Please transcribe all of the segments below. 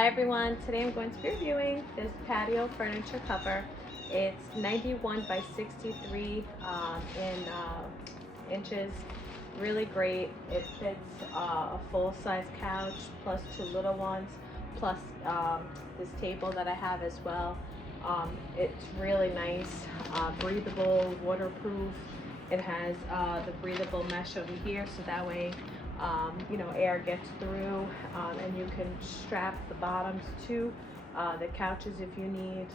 Hi everyone, today I'm going to be reviewing this patio furniture cover. It's 91 by 63 inches. Really great. It fits a full-size couch plus two little ones plus this table that I have as well. It's really nice, breathable, waterproof. It has the breathable mesh over here, so that way air gets through, and you can strap the bottoms to the couches if you need.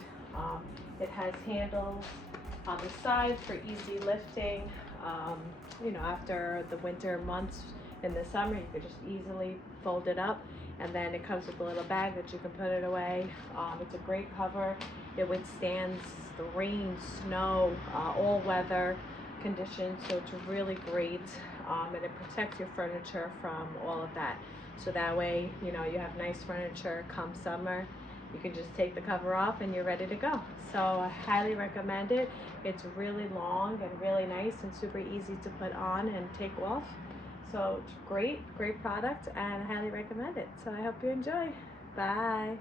It has handles on the side for easy lifting. After the winter months in the summer, you could just easily fold it up, and then it comes with a little bag that you can put it away. It's a great cover. It withstands the rain, snow, all weather conditions, so it's really great. And it protects your furniture from all of that, so that way you have nice furniture come summer. You can just take the cover off and you're ready to go. So I highly recommend it. It's really long and really nice and super easy to put on and take off. So it's great product, and I highly recommend it. So I hope you enjoy. Bye.